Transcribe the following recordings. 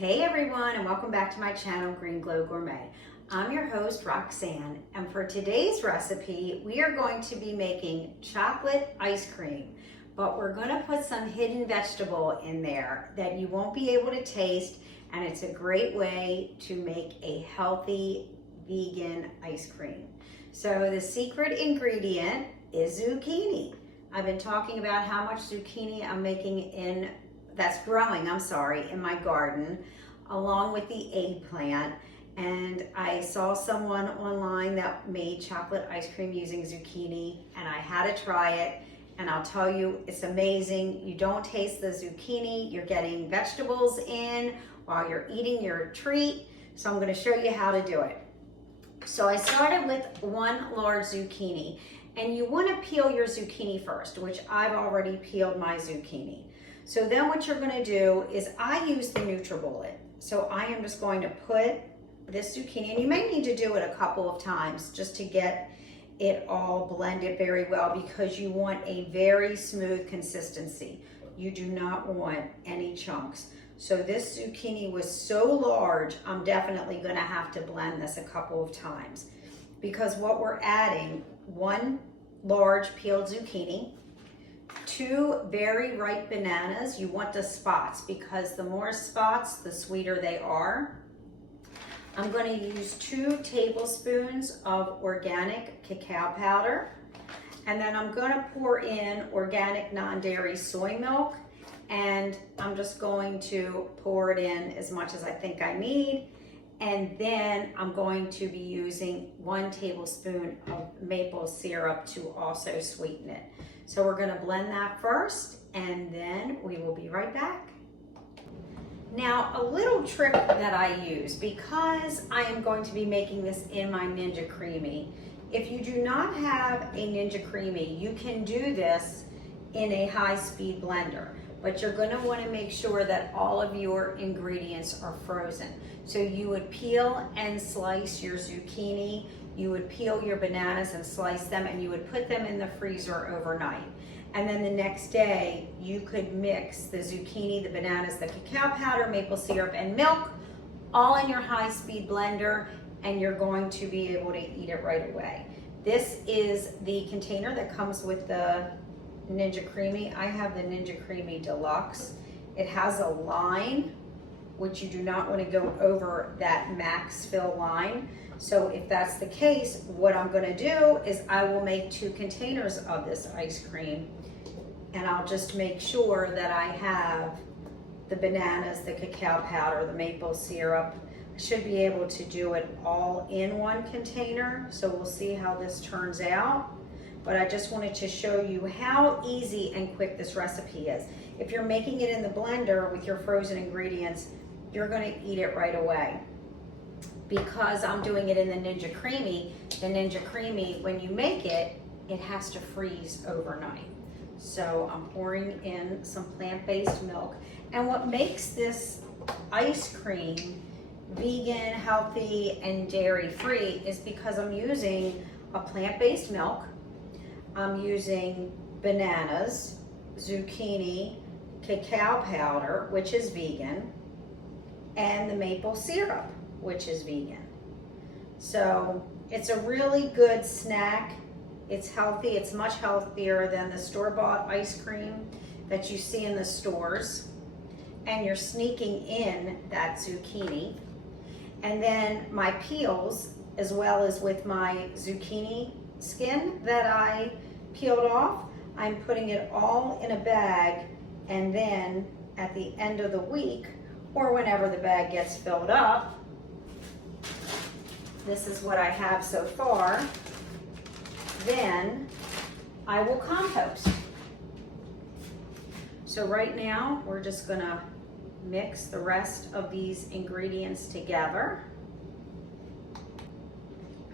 Hey everyone, and welcome back to my channel, Green Glow Gourmet. I'm your host, Roxanne, and for today's recipe, we are going to be making chocolate ice cream, but we're gonna put some hidden vegetable in there that you won't be able to taste, and it's a great way to make a healthy vegan ice cream. So the secret ingredient is zucchini. I've been talking about how much zucchini I'm making that's growing in my garden, along with the eggplant. And I saw someone online that made chocolate ice cream using zucchini, and I had to try it, and I'll tell you, it's amazing. You don't taste the zucchini, you're getting vegetables in while you're eating your treat. So I'm gonna show you how to do it. So I started with one large zucchini, and you wanna peel your zucchini first, which I've already peeled my zucchini. So then what you're gonna do is I use the NutriBullet. So I am just going to put this zucchini, and you may need to do it a couple of times just to get it all blended very well, because you want a very smooth consistency. You do not want any chunks. So this zucchini was so large, I'm definitely gonna have to blend this a couple of times, because what we're adding, one large peeled zucchini, two very ripe bananas. You want the spots, because the more spots, the sweeter they are. I'm going to use 2 tablespoons of organic cacao powder, and then I'm going to pour in organic non-dairy soy milk, and I'm just going to pour it in as much as I think I need. And then I'm going to be using 1 tablespoon of maple syrup to also sweeten it. So we're gonna blend that first, and then we will be right back. Now, a little trick that I use, because I am going to be making this in my Ninja Creamy. If you do not have a Ninja Creamy, you can do this in a high-speed blender, but you're gonna wanna make sure that all of your ingredients are frozen. So you would peel and slice your zucchini, you would peel your bananas and slice them, and you would put them in the freezer overnight. And then the next day, you could mix the zucchini, the bananas, the cacao powder, maple syrup, and milk, all in your high-speed blender, and you're going to be able to eat it right away. This is the container that comes with the Ninja Creamy. I have the Ninja Creamy Deluxe. It has a line, which you do not want to go over that max fill line. So if that's the case, what I'm going to do is I will make 2 containers of this ice cream, and I'll just make sure that I have the bananas, the cacao powder, the maple syrup. I should be able to do it all in 1 container, so we'll see how this turns out. But I just wanted to show you how easy and quick this recipe is. If you're making it in the blender with your frozen ingredients, you're going to eat it right away. Because I'm doing it in the Ninja Creamy, when you make it, it has to freeze overnight. So I'm pouring in some plant-based milk. And what makes this ice cream vegan, healthy, and dairy-free is because I'm using a plant-based milk, I'm using bananas, zucchini, cacao powder, which is vegan, and the maple syrup, which is vegan. So it's a really good snack. It's healthy. It's much healthier than the store-bought ice cream that you see in the stores. And you're sneaking in that zucchini. And then my peels, as well as with my zucchini skin that I peeled off, I'm putting it all in a bag, and then at the end of the week, or whenever the bag gets filled up, this is what I have so far, then I will compost. So right now, we're just gonna mix the rest of these ingredients together.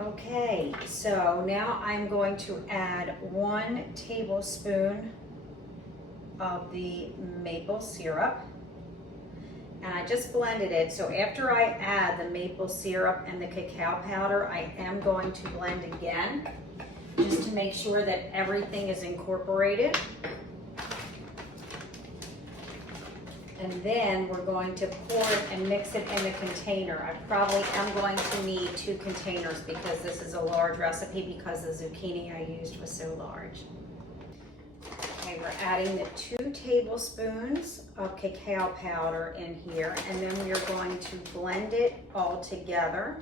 Okay, so now I'm going to add 1 tablespoon of the maple syrup. And I just blended it. So after I add the maple syrup and the cacao powder, I am going to blend again, just to make sure that everything is incorporated. And then we're going to pour it and mix it in the container. I probably am going to need 2 containers because this is a large recipe because the zucchini I used was so large. Okay, we're adding the 2 tablespoons of cacao powder in here, and then we are going to blend it all together.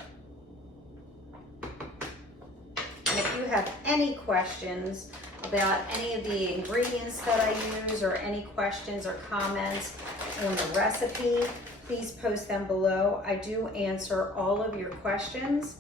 And if you have any questions about any of the ingredients that I use or any questions or comments on the recipe, please post them below. I do answer all of your questions.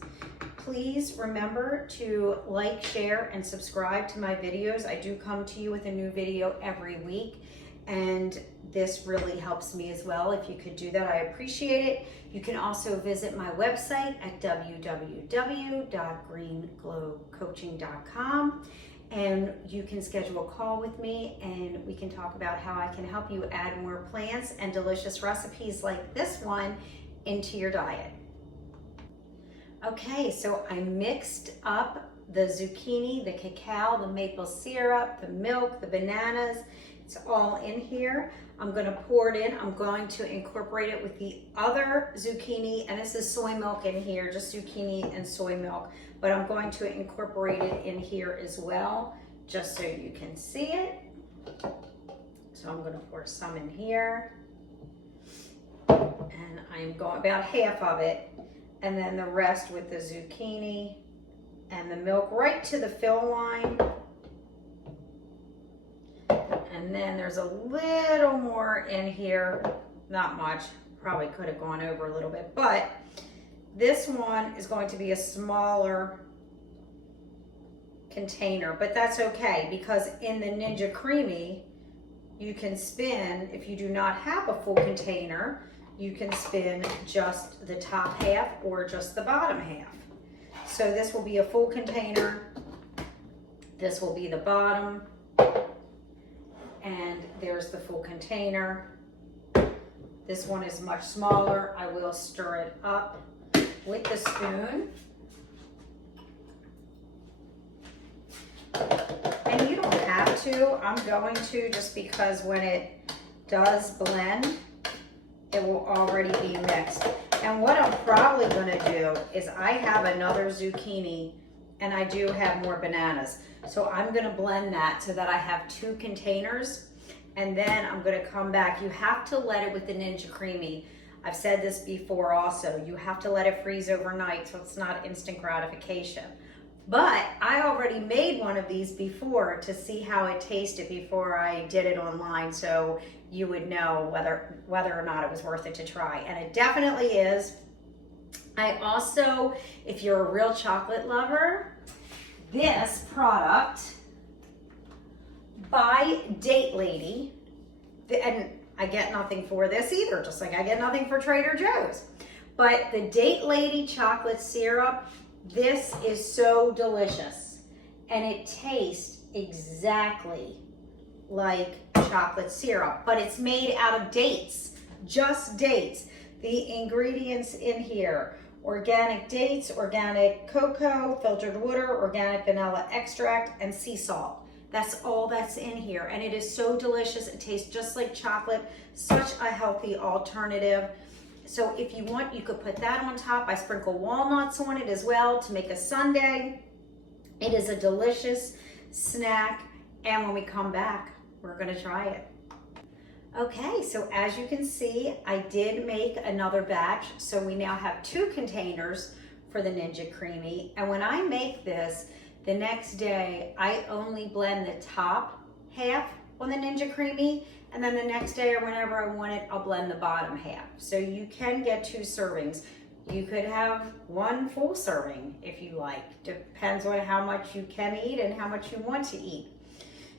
Please remember to like, share, and subscribe to my videos. I do come to you with a new video every week, and this really helps me as well. If you could do that, I appreciate it. You can also visit my website at www.greenglowcoaching.com, and you can schedule a call with me and we can talk about how I can help you add more plants and delicious recipes like this one into your diet. Okay, so I mixed up the zucchini, the cacao, the maple syrup, the milk, the bananas. It's all in here. I'm gonna pour it in. I'm going to incorporate it with the other zucchini, and this is soy milk in here, just zucchini and soy milk, but I'm going to incorporate it in here as well, just so you can see it. So I'm gonna pour some in here, and I'm going about half of it, and then the rest with the zucchini and the milk right to the fill line. And then there's a little more in here, not much, probably could have gone over a little bit, but this one is going to be a smaller container, but that's okay because in the Ninja Creamy, you can spin, if you do not have a full container, you can spin just the top half or just the bottom half. So this will be a full container, this will be the bottom, and there's the full container. This one is much smaller. I will stir it up with the spoon. And you don't have to. I'm going to, just because when it does blend, it will already be mixed. And what I'm probably gonna do is I have another zucchini and I do have more bananas. So I'm gonna blend that so that I have 2 containers, and then I'm gonna come back. You have to let it with the Ninja Creamy. I've said this before also, you have to let it freeze overnight so it's not instant gratification. But I already made one of these before to see how it tasted before I did it online, so you would know whether or not it was worth it to try. And it definitely is. I also, if you're a real chocolate lover, this product by Date Lady, and I get nothing for this either, just like I get nothing for Trader Joe's. But the Date Lady chocolate syrup, this is so delicious. And it tastes exactly like chocolate syrup, but it's made out of dates, just dates. The ingredients in here: organic dates, organic cocoa, filtered water, organic vanilla extract, and sea salt. That's all that's in here, and it is so delicious. It tastes just like chocolate, such a healthy alternative. So if you want, you could put that on top. I sprinkle walnuts on it as well to make a sundae. It is a delicious snack, and when we come back, we're gonna try it. Okay, so as you can see, I did make another batch, so we now have 2 containers for the Ninja Creamy. And when I make this, the next day, I only blend the top half on the Ninja Creamy, and then the next day or whenever I want it, I'll blend the bottom half. So you can get 2 servings. You could have 1 full serving if you like. Depends on how much you can eat and how much you want to eat.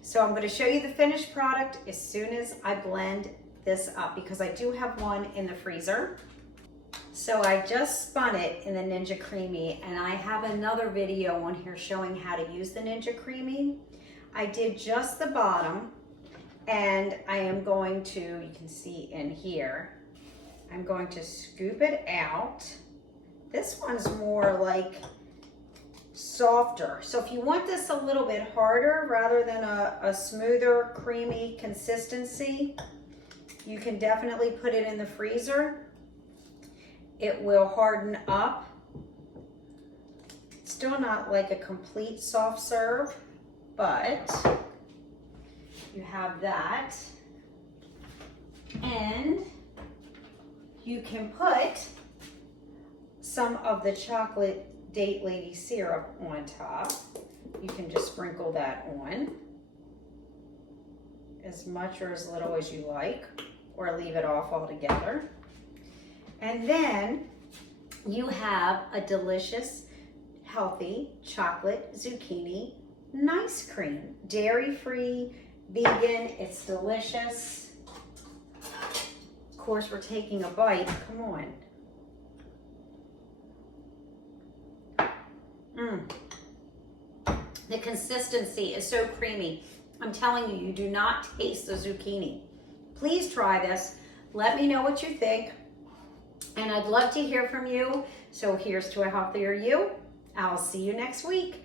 So I'm going to show you the finished product as soon as I blend this up, because I do have one in the freezer. So I just spun it in the Ninja Creamy, and I have another video on here showing how to use the Ninja Creamy. I did just the bottom, and I am going to, you can see in here, I'm going to scoop it out. This one's more like softer. So if you want this a little bit harder rather than a smoother, creamy consistency, You can definitely put it in the freezer. It will harden up. Still not like a complete soft serve, but you have that. And you can put some of the chocolate date lady syrup on top. You can just sprinkle that on, as much or as little as you like, or leave it off altogether. And then you have a delicious, healthy chocolate zucchini nice cream. Dairy-free, vegan, it's delicious. Of course, we're taking a bite. Come on. The consistency is so creamy. I'm telling you, you do not taste the zucchini. Please try this. Let me know what you think. And I'd love to hear from you. So here's to a healthier you. I'll see you next week.